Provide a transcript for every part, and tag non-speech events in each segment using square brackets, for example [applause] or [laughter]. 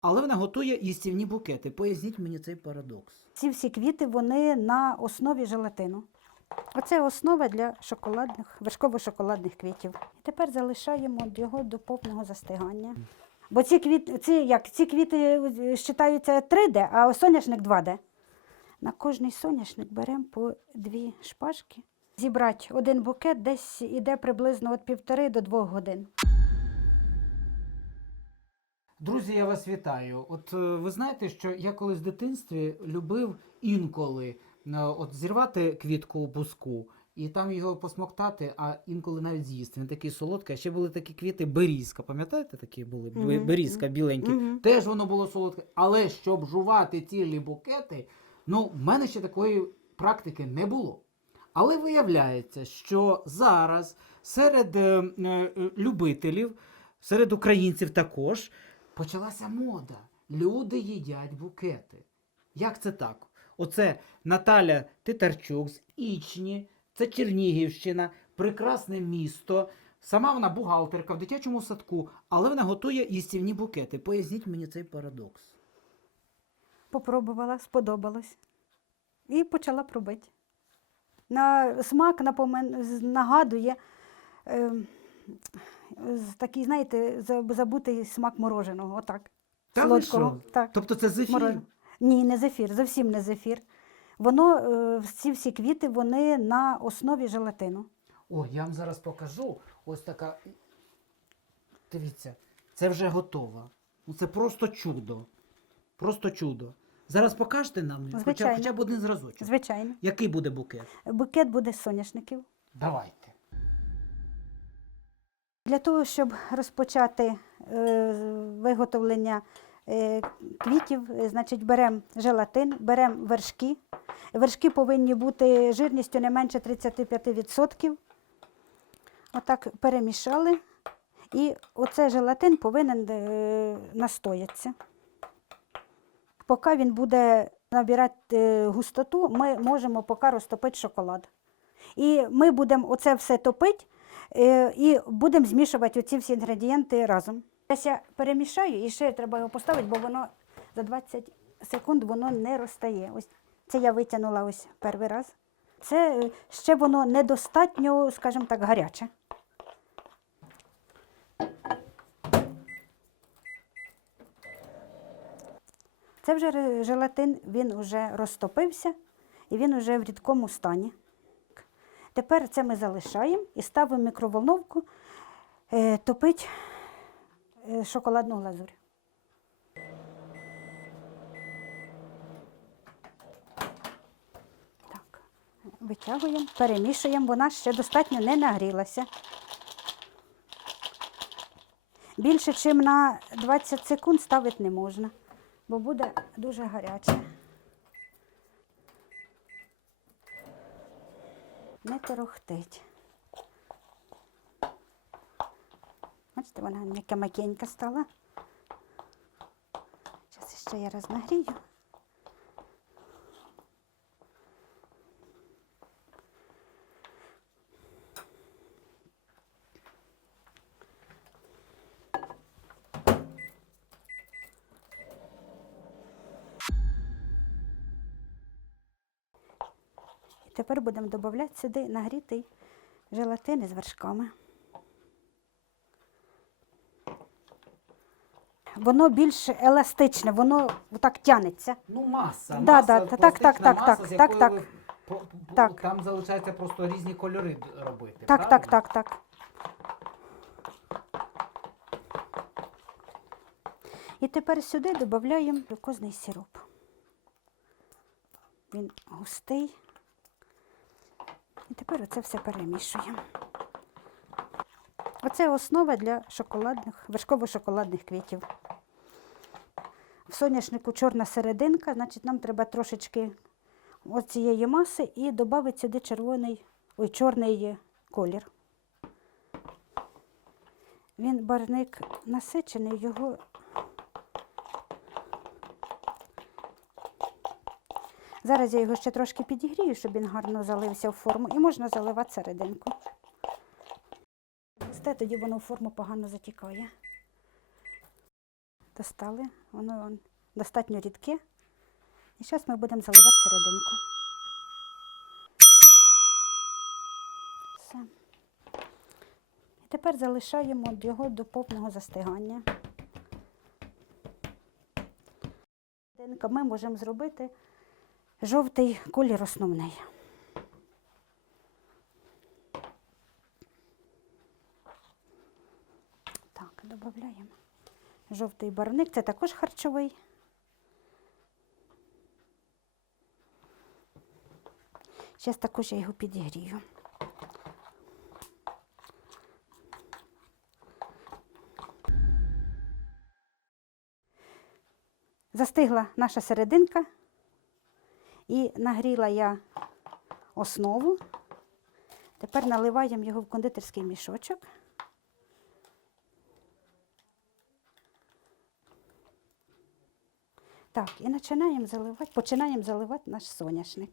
Але вона готує їстівні букети. Поясніть мені цей парадокс. Ці всі квіти вони на основі желатину. Оце основа для шоколадних, вершково-шоколадних квітів. І тепер залишаємо його до повного застигання. Бо ці квіти, ці, як, ці квіти е, вважаються 3D, а соняшник 2D. На кожний соняшник беремо по дві шпажки. Зібрати один букет десь іде приблизно від півтори до двох годин. Друзі, я вас вітаю. От е, ви знаєте, що я колись в дитинстві любив інколи е, от зірвати квітку у буску і там його посмоктати, а інколи навіть з'їсти. Він такий солодкий. А ще були такі квіти берізка. Пам'ятаєте, такі були? Бе- Мгм, Берізка біленькі. Мгм. Теж воно було солодке. Але щоб жувати цілі букети, ну, в мене ще такої практики не було. Але виявляється, що зараз серед е, е, любителів, серед українців також почалася мода. Люди їдять букети. Як це так? Оце Наталя Титарчук з Ічні, це Чернігівщина, прекрасне місто. Сама вона бухгалтерка в дитячому садку, але вона готує їстівні букети. Поясніть мені цей парадокс. Попробувала, сподобалось. І почала пробити. На смак напомен... нагадує е, такий, знаєте, забутий смак мороженого. Отак. Та ви що? Так. Тобто це зефір? Мороженого. Ні, не зефір, зовсім не зефір. Воно, е, ці всі квіти, вони на основі желатину. О, я вам зараз покажу. Ось така. Дивіться, це вже готово. Ну, Це просто чудо. Просто чудо. Зараз покажете нам хоча, хоча б один зразочок. Звичайно. Який буде букет? Букет буде з соняшників. Давайте. Для того, щоб розпочати е, виготовлення е, квітів, е, значить, беремо желатин, беремо вершки. Вершки повинні бути жирністю не менше 35%. Отак перемішали. І оцей желатин повинен настоятися. Поки він буде набирати густоту, ми можемо поки розтопити шоколад. І ми будемо оце все топити і будемо змішувати оці всі інгредієнти разом. Зараз я перемішаю і ще треба його поставити, бо воно за 20 секунд воно не розтає. Ось це я витягнула ось перший раз. Це е, ще воно недостатньо, скажімо так, гаряче. Це вже желатин, він вже розтопився і він вже в рідкому стані. Тепер це ми залишаємо і ставимо в мікроволновку е, топить е, шоколадну глазурь. Так, витягуємо, перемішуємо, вона ще достатньо не нагрілася. Більше, ніж на 20 секунд ставити не можна, бо буде дуже гаряче. Не торохтить. Бачите, вона м'яка макенька стала. Зараз ще я раз. Тепер будемо додавати сюди нагрітий желатин із вершками. Воно більш еластичне, воно так тянеться. Ну, маса. Да, маса да, так, так, пластична так, маса, так, з так, якої так. ви Так. Там залишається просто різні кольори д- робити. Так, так, правильно? так, так. І тепер сюди додаємо глюкозний сироп. Він густий. І тепер оце все перемішуємо. Оце основа для шоколадних, вершково-шоколадних квітів. В соняшнику чорна серединка, значить нам треба трошечки цієї маси і додати сюди червоний, ой, чорний колір. Він барник насичений, його Зараз я його ще трошки підігрію, щоб він гарно залився в форму, і можна заливати серединку. Сте, тоді воно в форму погано затікає. достали. Воно достатньо рідке. І зараз ми будемо заливати серединку. Все. І тепер залишаємо його до повного застигання. Ми можемо зробити жовтий колір основний. Так, додаємо. Жовтий барвник, це також харчовий. Зараз також я його підігрію. Застигла наша серединка і нагріла я основу. Тепер наливаємо його в кондитерський мішочок. Так, і починаємо заливати, починаємо заливати наш соняшник.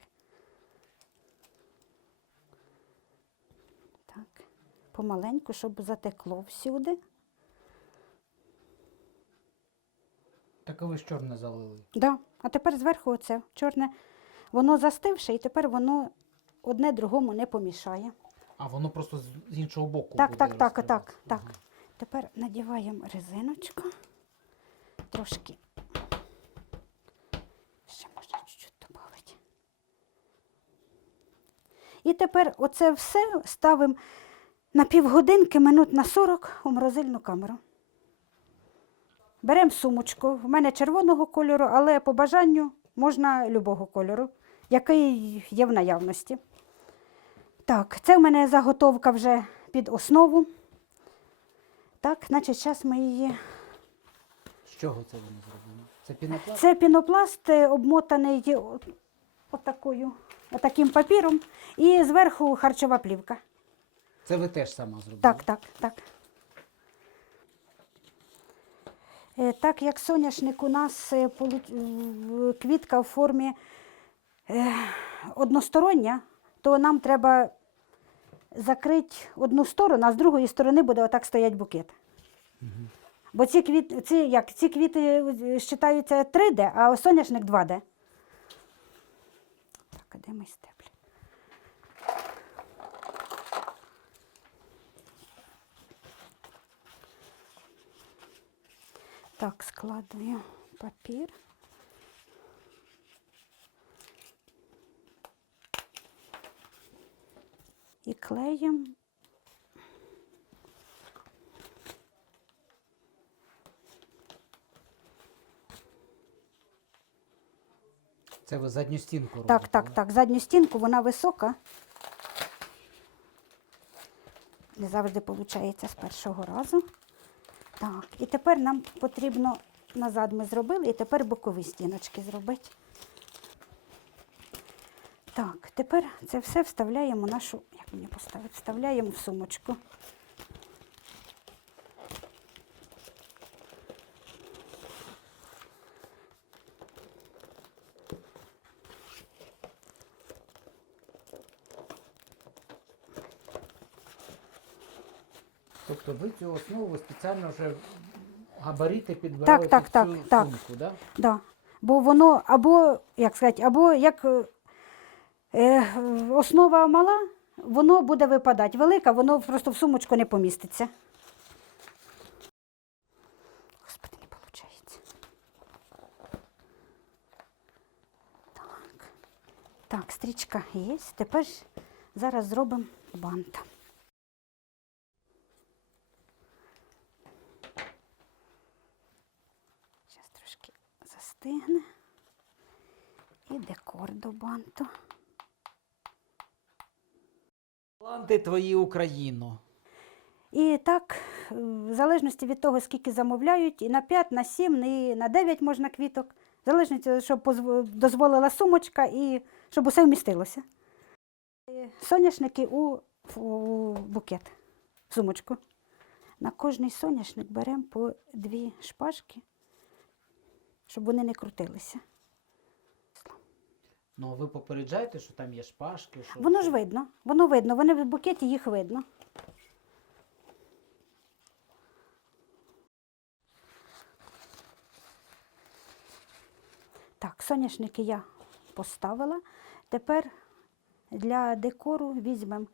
Так, помаленьку, щоб затекло всюди. Так ви ж чорне залили. Да. А тепер зверху оце чорне, воно застивше, і тепер воно одне другому не помішає. А воно просто з іншого боку. Так, буде так, так, розкривати. так, так. Тепер надіваємо резиночку. Трошки. Ще можна чуть-чуть додати. І тепер оце все ставимо на півгодинки, минут на 40 у морозильну камеру. Беремо сумочку. В мене червоного кольору, але по бажанню можна любого кольору, який є в наявності. Так, це в мене заготовка вже під основу. Так, значить, зараз ми її. З чого це воно зроблено? Це пінопласт? Це пінопласт е, обмотаний отакою, отаким папіром, і зверху харчова плівка. Це ви теж сама зробили? Так, так, так. Е, Так як соняшник у нас е, квітка в формі одностороння, то нам треба закрити одну сторону, а з другої сторони буде отак стоять букет. Бо ці квіти, ці, як, ці квіти е, вважаються 3D, а соняшник 2D. Так, а де мій степлі? Так, складую папір. І клеїмо. Це ви задню стінку робите? Так, так, так. Задню стінку вона висока. Не завжди виходить з першого разу. Так, і тепер нам потрібно назад ми зробили, і тепер бокові стіночки зробити. Так, тепер це все вставляємо в нашу, мені поставити, вставляємо в сумочку. Тобто ви цю основу спеціально вже габарити підбирали так, під так, цю так. сумку, да? Да. Бо воно або, як сказати, або як е, е, основа мала, воно буде випадати. Велика, воно просто в сумочку не поміститься. Господи, не виходить. Так. Так, стрічка є. Тепер зараз зробимо бант. Зараз трошки застигне. І декор до банту. Таланти твої Україно. І так, в залежності від того, скільки замовляють, і на 5, на 7, і на 9 можна квіток. В залежності, щоб дозволила сумочка і щоб усе вмістилося. Соняшники у, у букет, в сумочку. На кожний соняшник беремо по дві шпажки, щоб вони не крутилися. Ну, а ви попереджаєте, що там є шпажки? Що... Воно ж видно, воно видно, вони в букеті їх видно. Так, соняшники я поставила. Тепер для декору візьмемо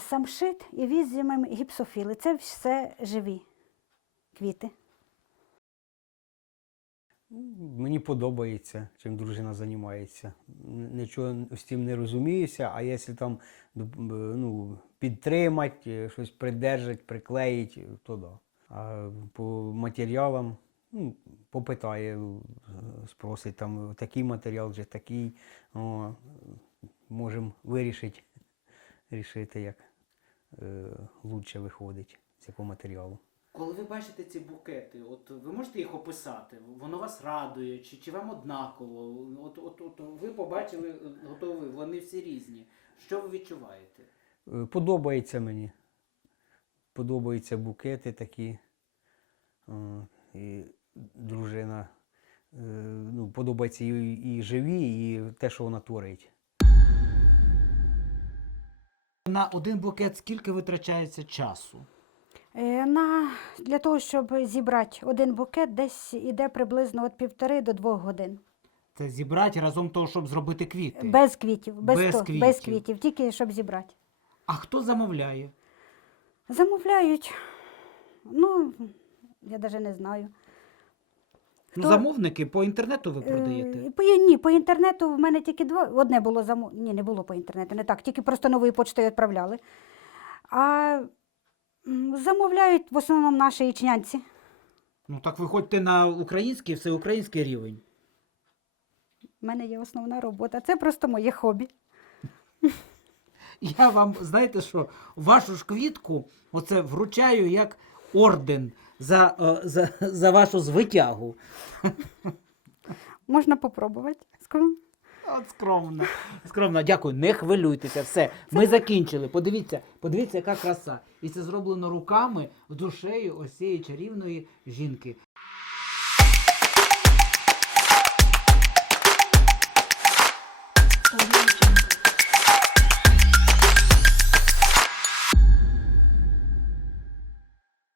самшит і візьмемо гіпсофіли. Це все живі квіти. Мені подобається, чим дружина займається. Нічого з цим не розуміюся, а якщо там е, ну, підтримати, щось придержати, приклеїти, то да. А по матеріалам ну, попитає, е, спросить там такий матеріал чи такий. О, можемо вирішити, [laughs] рішити, як е, лучше виходить, з якого матеріалу. Коли ви бачите ці букети, от ви можете їх описати? Воно вас радує, чи, чи вам однаково? От, от, от ви побачили, е, готові, вони всі різні. Що ви відчуваєте? Е, Подобається мені. Подобаються букети такі. І дружина. е, Ну, подобається і, і живі, і те, що вона творить. На один букет скільки витрачається часу? Е, На, для того, щоб зібрати один букет, десь іде приблизно від півтори до двох годин. Це зібрати разом того, щоб зробити квіти. Без квітів, без, Без то- квітів. без квітів, тільки щоб зібрати. А хто замовляє? Замовляють. Ну, я навіть не знаю. Ну, Хто- замовники по інтернету ви Е, продаєте? По, ні, по інтернету в мене тільки два. Одне було замов... Ні, не було по інтернету, не так. Тільки просто новою почтою відправляли. А замовляють в основному наші ічнянці. Ну так виходьте на український, всеукраїнський рівень. У мене є основна робота. Це просто моє хобі. Я вам, знаєте що, вашу ж квітку оце вручаю як орден за, е, за, за вашу звитягу. Можна попробувати. От скромно. Скромно, дякую. Не хвилюйтеся, все. Ми закінчили. Подивіться, подивіться, яка краса. І це зроблено руками, душею ось цієї чарівної жінки. Thank Jungle.